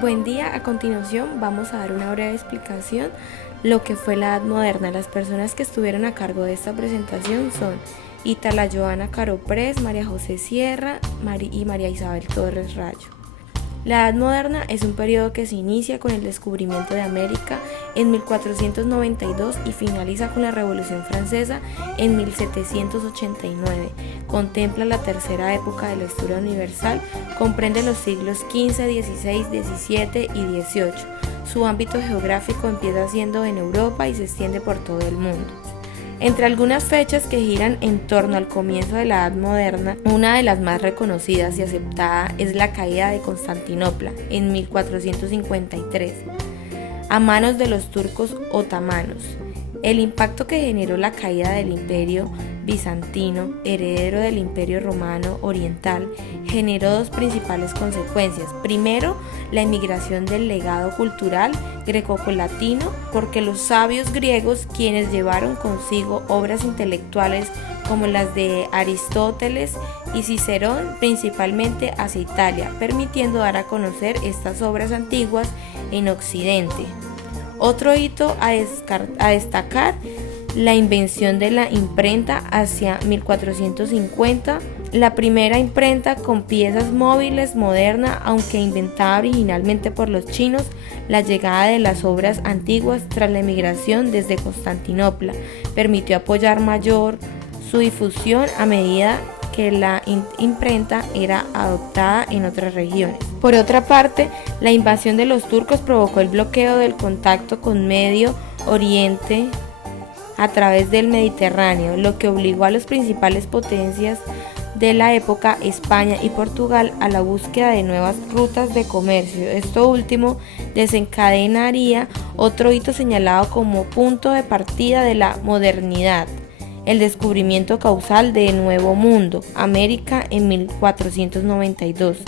Buen día, a continuación vamos a dar una breve explicación lo que fue la Edad Moderna. Las personas que estuvieron a cargo de esta presentación son Ítala Joana Caro Pres, María José Sierra y María Isabel Torres Rayo. La Edad Moderna es un periodo que se inicia con el descubrimiento de América en 1492 y finaliza con la Revolución Francesa en 1789. Contempla la tercera época de la historia universal, comprende los siglos XV, XVI, XVII y XVIII. Su ámbito geográfico empieza siendo en Europa y se extiende por todo el mundo. Entre algunas fechas que giran en torno al comienzo de la Edad Moderna, una de las más reconocidas y aceptada es la caída de Constantinopla en 1453 a manos de los turcos otomanos. El impacto que generó la caída del Imperio bizantino, heredero del Imperio romano oriental, generó dos principales consecuencias. Primero, la emigración del legado cultural greco-latino, porque los sabios griegos, quienes llevaron consigo obras intelectuales como las de Aristóteles y Cicerón, principalmente hacia Italia, permitiendo dar a conocer estas obras antiguas en Occidente. Otro hito a destacar, la invención de la imprenta hacia 1450, la primera imprenta con piezas móviles moderna, aunque inventada originalmente por los chinos. La llegada de las obras antiguas tras la emigración desde Constantinopla permitió apoyar mayor su difusión a medida que la imprenta era adoptada en otras regiones. Por otra parte, la invasión de los turcos provocó el bloqueo del contacto con Medio Oriente a través del Mediterráneo, lo que obligó a las principales potencias de la época, España y Portugal, a la búsqueda de nuevas rutas de comercio. Esto último desencadenaría otro hito señalado como punto de partida de la modernidad: el descubrimiento causal de Nuevo Mundo, América, en 1492.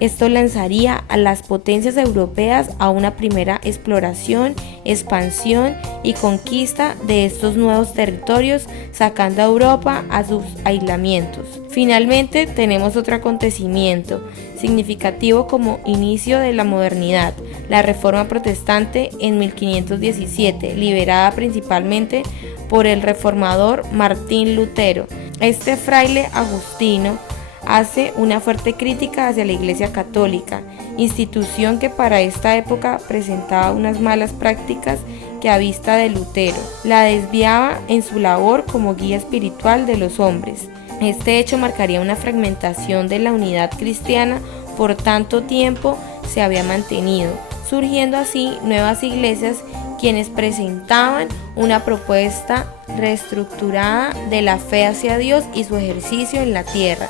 Esto lanzaría a las potencias europeas a una primera exploración, expansión y conquista de estos nuevos territorios, sacando a Europa a sus aislamientos. Finalmente, tenemos otro acontecimiento significativo como inicio de la modernidad: la Reforma Protestante en 1517, liderada principalmente por el reformador Martín Lutero. Este fraile agustino hace una fuerte crítica hacia la Iglesia Católica, institución que para esta época presentaba unas malas prácticas que, a vista de Lutero, la desviaba en su labor como guía espiritual de los hombres. Este hecho marcaría una fragmentación de la unidad cristiana por tanto tiempo se había mantenido, surgiendo así nuevas iglesias quienes presentaban una propuesta reestructurada de la fe hacia Dios y su ejercicio en la tierra.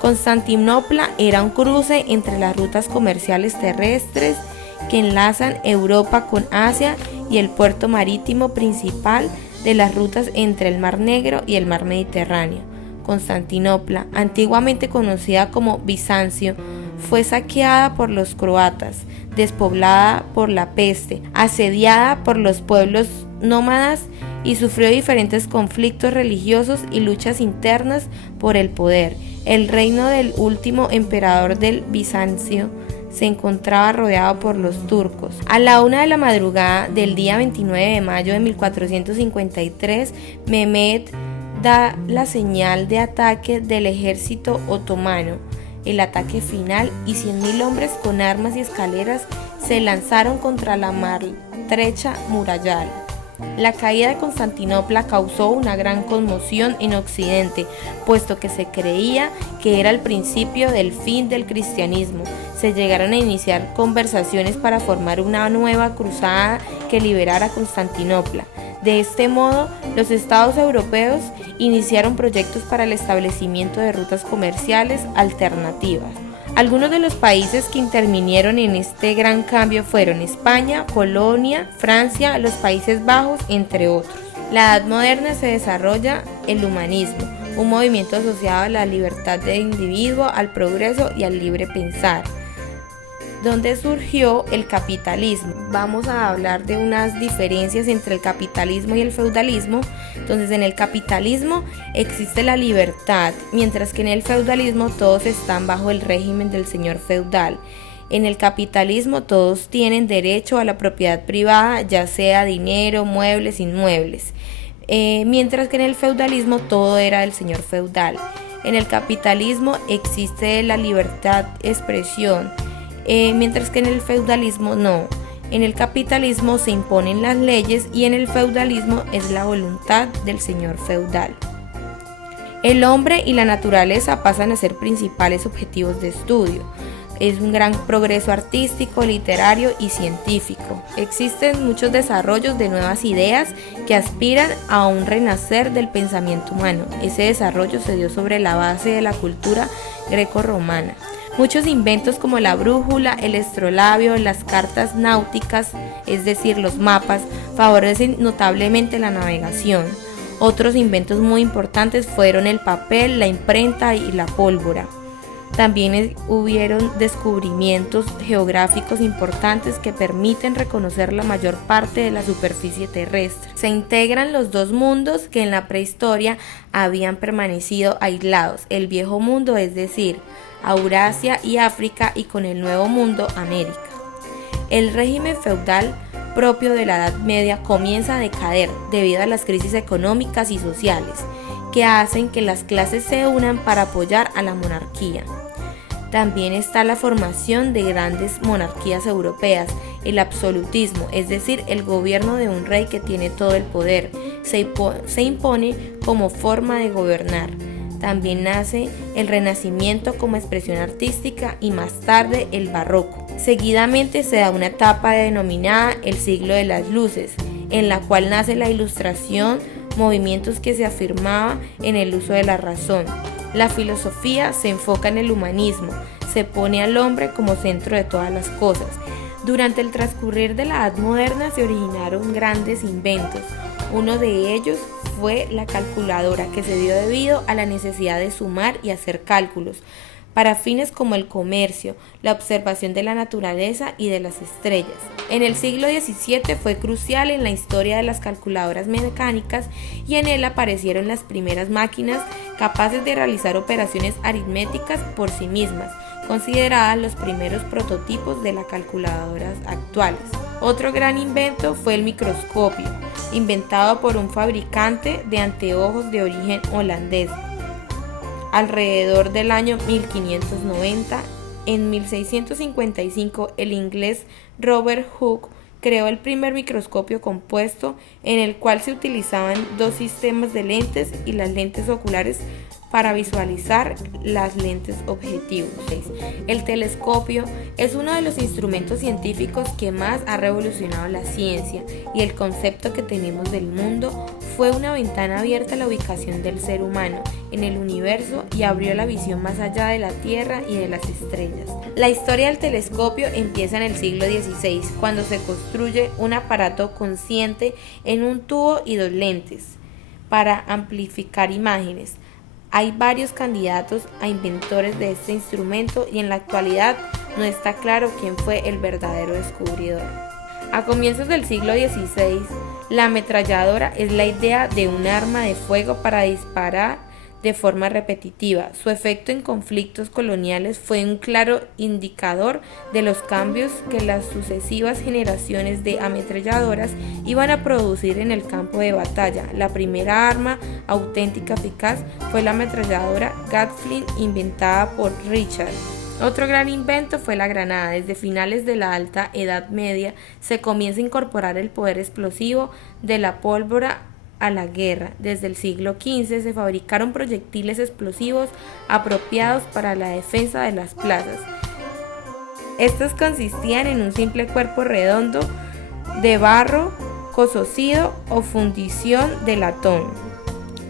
Constantinopla era un cruce entre las rutas comerciales terrestres que enlazan Europa con Asia y el puerto marítimo principal de las rutas entre el Mar Negro y el Mar Mediterráneo. Constantinopla, antiguamente conocida como Bizancio, fue saqueada por los croatas, despoblada por la peste, asediada por los pueblos nómadas y sufrió diferentes conflictos religiosos y luchas internas por el poder. El reino del último emperador del Bizancio se encontraba rodeado por los turcos. A la 1 de la madrugada del día 29 de mayo de 1453, Mehmed da la señal de ataque del ejército otomano. El ataque final, y 100.000 hombres con armas y escaleras se lanzaron contra la maltrecha muralla. La caída de Constantinopla causó una gran conmoción en Occidente, puesto que se creía que era el principio del fin del cristianismo. Se llegaron a iniciar conversaciones para formar una nueva cruzada que liberara Constantinopla. De este modo, los estados europeos iniciaron proyectos para el establecimiento de rutas comerciales alternativas. Algunos de los países que intervinieron en este gran cambio fueron España, Polonia, Francia, los Países Bajos, entre otros. La Edad Moderna se desarrolla el humanismo, un movimiento asociado a la libertad del individuo, al progreso y al libre pensar. donde surgió el capitalismo. Vamos a hablar de unas diferencias entre el capitalismo y el feudalismo. Entonces, en el capitalismo existe la libertad, mientras que en el feudalismo todos están bajo el régimen del señor feudal. En el capitalismo todos tienen derecho a la propiedad privada, ya sea dinero, muebles, inmuebles. Mientras que en el feudalismo todo era del señor feudal. En el capitalismo existe la libertad de expresión, mientras que en el feudalismo no. En el capitalismo se imponen las leyes y en el feudalismo es la voluntad del señor feudal. El hombre y la naturaleza pasan a ser principales objetivos de estudio. Es un gran progreso artístico, literario y científico. Existen muchos desarrollos de nuevas ideas que aspiran a un renacer del pensamiento humano. Ese desarrollo se dio sobre la base de la cultura grecorromana. Muchos inventos como la brújula, el astrolabio, las cartas náuticas, es decir, los mapas, favorecen notablemente la navegación. Otros inventos muy importantes fueron el papel, la imprenta y la pólvora. También hubieron descubrimientos geográficos importantes que permiten reconocer la mayor parte de la superficie terrestre. Se integran los dos mundos que en la prehistoria habían permanecido aislados, el viejo mundo, es decir, Eurasia y África, y con el nuevo mundo, América. El régimen feudal propio de la Edad Media comienza a decaer debido a las crisis económicas y sociales que hacen que las clases se unan para apoyar a la monarquía. También está la formación de grandes monarquías europeas, el absolutismo, es decir, el gobierno de un rey que tiene todo el poder, se impone como forma de gobernar. También nace el Renacimiento como expresión artística y más tarde el Barroco. Seguidamente se da una etapa denominada el siglo de las luces, en la cual nace la Ilustración, movimientos que se afirmaba en el uso de la razón. La filosofía se enfoca en el humanismo, se pone al hombre como centro de todas las cosas. Durante el transcurrir de la Edad Moderna se originaron grandes inventos. Uno de ellos fue la calculadora, que se dio debido a la necesidad de sumar y hacer cálculos para fines como el comercio, la observación de la naturaleza y de las estrellas. En el siglo XVII fue crucial en la historia de las calculadoras mecánicas y en él aparecieron las primeras máquinas capaces de realizar operaciones aritméticas por sí mismas, consideradas los primeros prototipos de las calculadoras actuales. Otro gran invento fue el microscopio, inventado por un fabricante de anteojos de origen holandés. Alrededor del año 1590, en 1655, el inglés Robert Hooke creó el primer microscopio compuesto en el cual se utilizaban dos sistemas de lentes y las lentes oculares para visualizar las lentes objetivos. El telescopio es uno de los instrumentos científicos que más ha revolucionado la ciencia y el concepto que tenemos del mundo. Fue una ventana abierta a la ubicación del ser humano en el universo y abrió la visión más allá de la Tierra y de las estrellas. La historia del telescopio empieza en el siglo XVI, cuando se construye un aparato consciente en un tubo y dos lentes para amplificar imágenes. Hay varios candidatos a inventores de este instrumento y en la actualidad no está claro quién fue el verdadero descubridor. A comienzos del siglo XVI, la ametralladora es la idea de un arma de fuego para disparar de forma repetitiva. Su efecto en conflictos coloniales fue un claro indicador de los cambios que las sucesivas generaciones de ametralladoras iban a producir en el campo de batalla. La primera arma auténtica eficaz fue la ametralladora Gatling, inventada por Richard. Otro gran invento fue la granada. Desde finales de la Alta Edad Media se comienza a incorporar el poder explosivo de la pólvora a la guerra. Desde el siglo XV se fabricaron proyectiles explosivos apropiados para la defensa de las plazas. Estos consistían en un simple cuerpo redondo de barro cocido o fundición de latón,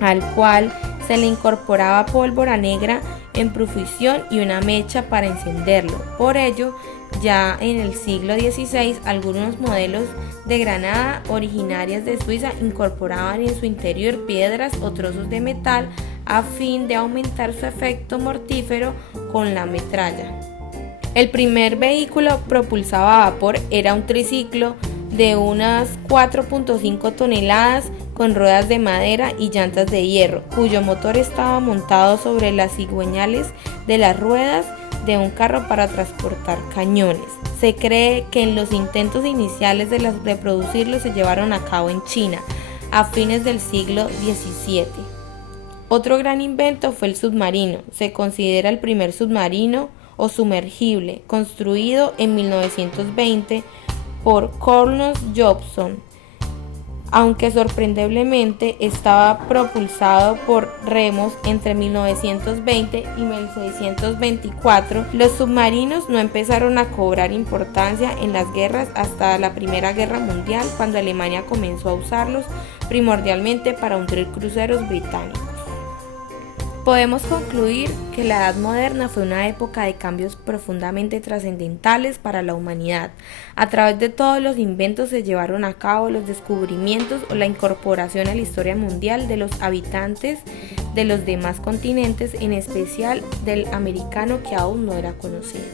al cual se le incorporaba pólvora negra en profusión y una mecha para encenderlo. Por ello, ya en el siglo XVI, algunos modelos de granada originarias de Suiza incorporaban en su interior piedras o trozos de metal a fin de aumentar su efecto mortífero con la metralla. El primer vehículo propulsado a vapor era un triciclo de unas 4.5 toneladas con ruedas de madera y llantas de hierro, cuyo motor estaba montado sobre las cigüeñales de las ruedas de un carro para transportar cañones. Se cree que en los intentos iniciales de producirlo se llevaron a cabo en China a fines del siglo XVII. Otro gran invento fue el submarino. Se considera el primer submarino o sumergible, construido en 1920 por Colonel Jobson, aunque sorprendentemente estaba propulsado por remos. Entre 1920 y 1624, los submarinos no empezaron a cobrar importancia en las guerras hasta la Primera Guerra Mundial, cuando Alemania comenzó a usarlos primordialmente para hundir cruceros británicos. Podemos concluir que la Edad Moderna fue una época de cambios profundamente trascendentales para la humanidad. A través de todos los inventos se llevaron a cabo los descubrimientos o la incorporación a la historia mundial de los habitantes de los demás continentes, en especial del americano, que aún no era conocido.